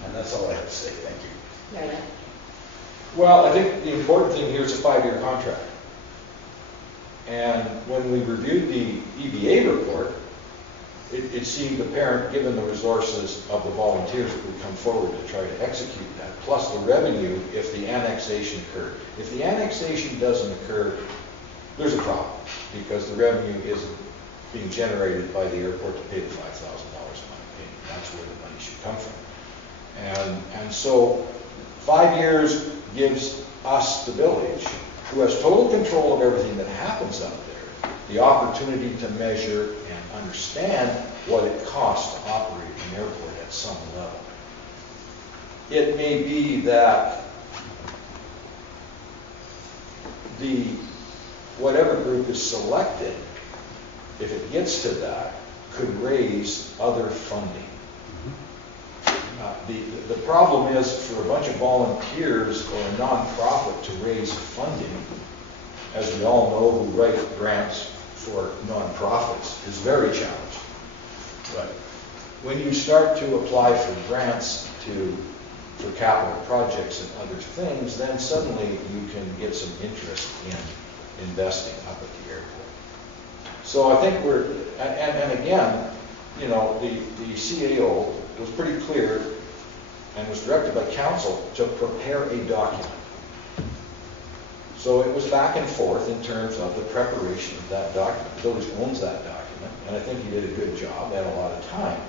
And that's all I have to say. Thank you. Yeah. Well, I think the important thing here is a 5-year contract. And when we reviewed the EVA report, it seemed apparent, given the resources of the volunteers that would come forward to try to execute that, plus the revenue if the annexation occurred. If the annexation doesn't occur, there's a problem, because the revenue isn't being generated by the airport to pay the $5,000 a month. opinion. That's where the money should come from. And so 5 years gives us, the village, who has total control of everything that happens out there, the opportunity to measure and understand what it costs to operate an airport at some level. It may be that whatever group is selected, if it gets to that, could raise other funding. The problem is for a bunch of volunteers or a nonprofit to raise funding, as we all know who write grants for nonprofits, is very challenging. But when you start to apply for grants for capital projects and other things, then suddenly you can get some interest in investing up at the airport. So I think and again, you know, the CAO was pretty clear and was directed by council to prepare a document. So it was back and forth in terms of the preparation of that document. The village owns that document, and I think he did a good job. They had a lot of time.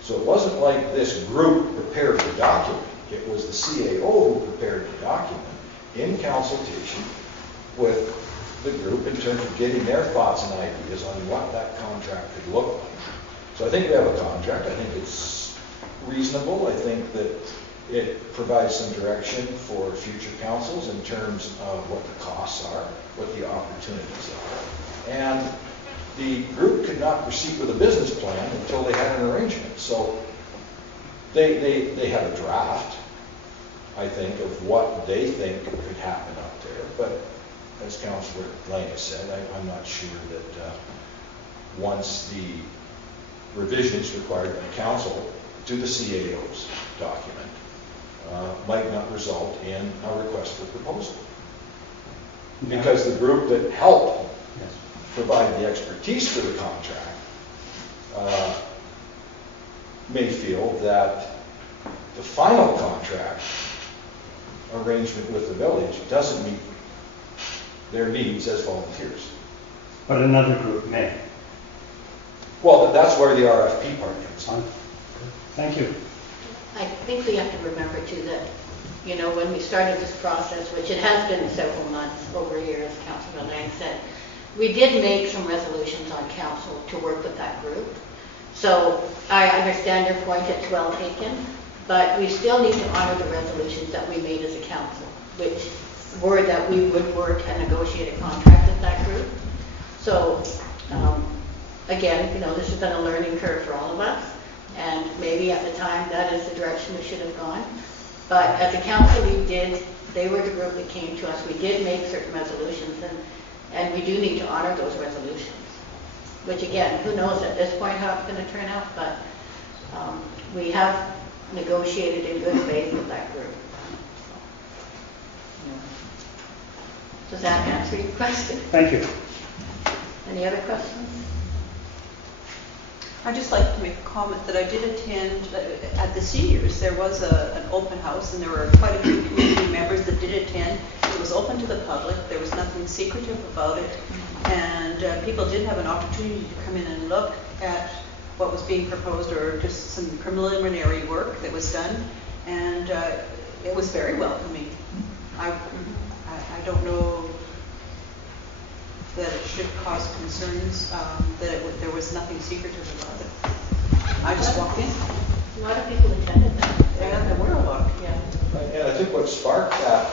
So it wasn't like this group prepared the document. It was the CAO who prepared the document in consultation with the group in terms of getting their thoughts and ideas on what that contract could look like. So I think we have a contract. I think it's reasonable. I think that it provides some direction for future councils in terms of what the costs are, what the opportunities are. And the group could not proceed with a business plan until they had an arrangement. So they have a draft, I think, of what they think could happen up there. But as Councillor Lang has said, I'm not sure that once the revisions required by council to the CAO's document might not result in a request for proposal. Because the group that helped provide the expertise for the contract may feel that the final contract arrangement with the village doesn't meet their needs as volunteers. But another group may. Well, that's where the RFP part comes in. Thank you. I think we have to remember too that, you know, when we started this process, which it has been several months, over a year, as Councilor Lang said, we did make some resolutions on council to work with that group. So I understand your point, it's well taken, but we still need to honor the resolutions that we made as a council, which were that we would work and negotiate a contract with that group. So again, you know, this has been a learning curve for all of us, and maybe at the time that is the direction we should have gone. But as a council, they were the group that came to us. We did make certain resolutions, and we do need to honor those resolutions. Which again, who knows at this point how it's going to turn out, but we have negotiated in good faith with that group. Does that answer your question? Thank you. Any other questions? I'd just like to make a comment that I did attend at the seniors. There was an open house, and there were quite a few community members that did attend. It was open to the public. There was nothing secretive about it, and people did have an opportunity to come in and look at what was being proposed, or just some preliminary work that was done, and it was very welcoming. I don't know that it should cause concerns, there was nothing secretive about it. I just walked in. A lot of people attended that. There were a lot. Yeah. And I think what sparked that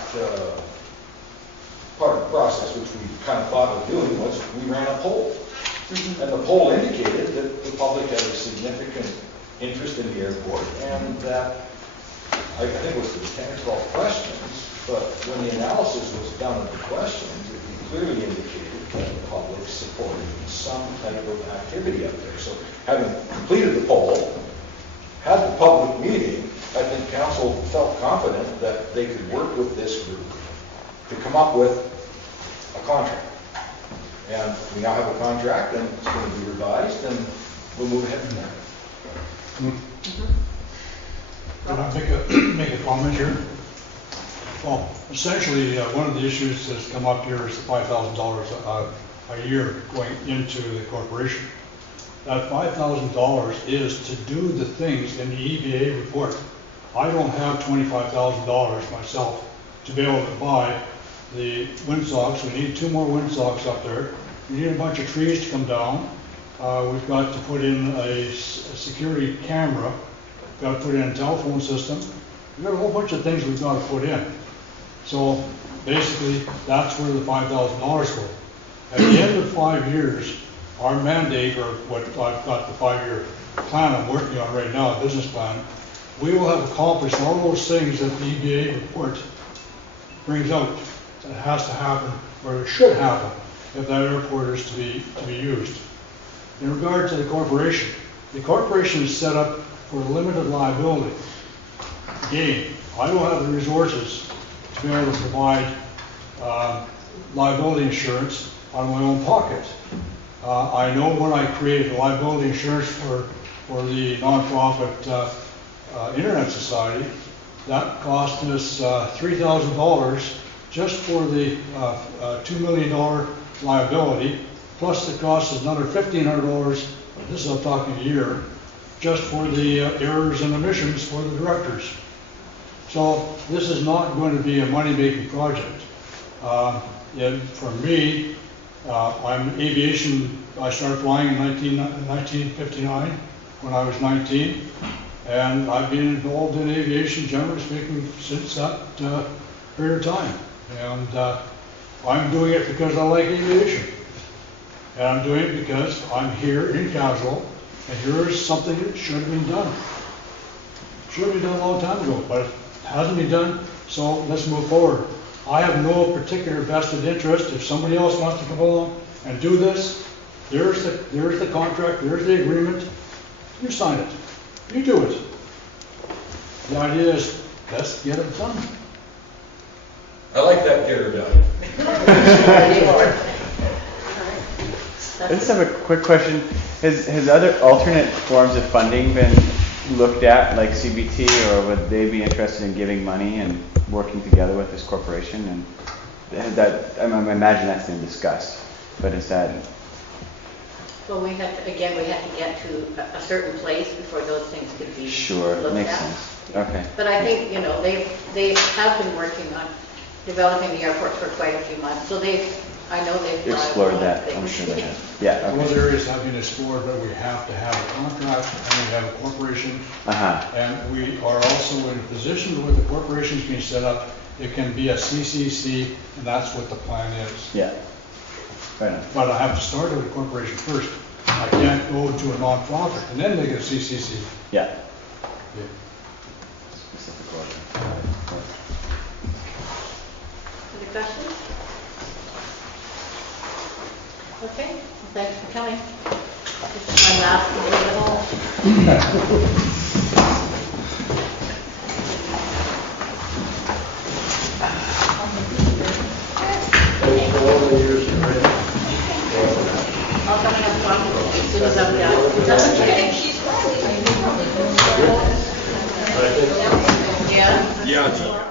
part of the process, which we kind of thought of doing, was we ran a poll. Mm-hmm. And the poll indicated that the public had a significant interest in the airport, and that I think it was 10 or 12 questions, but when the analysis was done of the questions, it clearly indicated that the public supported some type of activity up there. So having completed the poll, had the public meeting, I think council felt confident that they could work with this group to come up with a contract. And we now have a contract, and it's going to be revised, and we'll move ahead from there. Can I make a comment here? Well, essentially, one of the issues that's come up here is the $5,000 a year going into the corporation. that $5,000 is to do the things in the EVA report. I don't have $25,000 myself to be able to buy the windsocks. We need 2 more windsocks up there. We need a bunch of trees to come down. We've got to put in a security camera. Got to put in a telephone system. We've got a whole bunch of things we've got to put in. So basically, that's where the $5,000 go. At the end of 5 years, our mandate, or what I've got the 5-year plan I'm working on right now, business plan, we will have accomplished all those things that the EBA report brings out. That has to happen, or it should happen, if that airport is to be used. In regard to the corporation is set up for limited liability. Again, I don't have the resources to be able to provide liability insurance out of my own pocket. I know when I created liability insurance for the nonprofit Internet Society, that cost us $3,000 just for the $2 million liability, plus the cost is another $1,500, this is I'm talking a year, just for the errors and omissions for the directors. So this is not going to be a money-making project. For me, I'm aviation, I started flying in 1959 when I was 19, and I've been involved in aviation, generally speaking, since that period of time. And I'm doing it because I like aviation. And I'm doing it because I'm here in Kaslo, and here's something that should have been done. Should have been done a long time ago, but it hasn't been done, so let's move forward. I have no particular vested interest. If somebody else wants to come along and do this, there's the contract, there's the agreement. You sign it. You do it. The idea is, let's get it done. I like that get her done. I just have a quick question. Has other alternate forms of funding been looked at, like CBT, or would they be interested in giving money and working together with this corporation? And has that, I imagine that's been discussed, but is that? Well, we have to get to a certain place before those things could be Sure, looked makes at. sense. Okay. But I think, they have been working on developing the airport for quite a few months, so I know they've Explored that, I'm sure they have. Yeah, Those okay. areas have been explored, but we have to have a contract, and we have a corporation. And we are also in a position where the corporation's being set up, it can be a CCC, and that's what the plan is. Yeah. Fair enough. But I have to start with a corporation first. I can't go to a nonprofit and then make it a CCC. Yeah. Yeah. Specific order. Any questions? Okay, well, thanks for coming. This is my last meeting at home. I'll come and have coffee as soon as I'm done. Just kidding. Yeah? Yeah.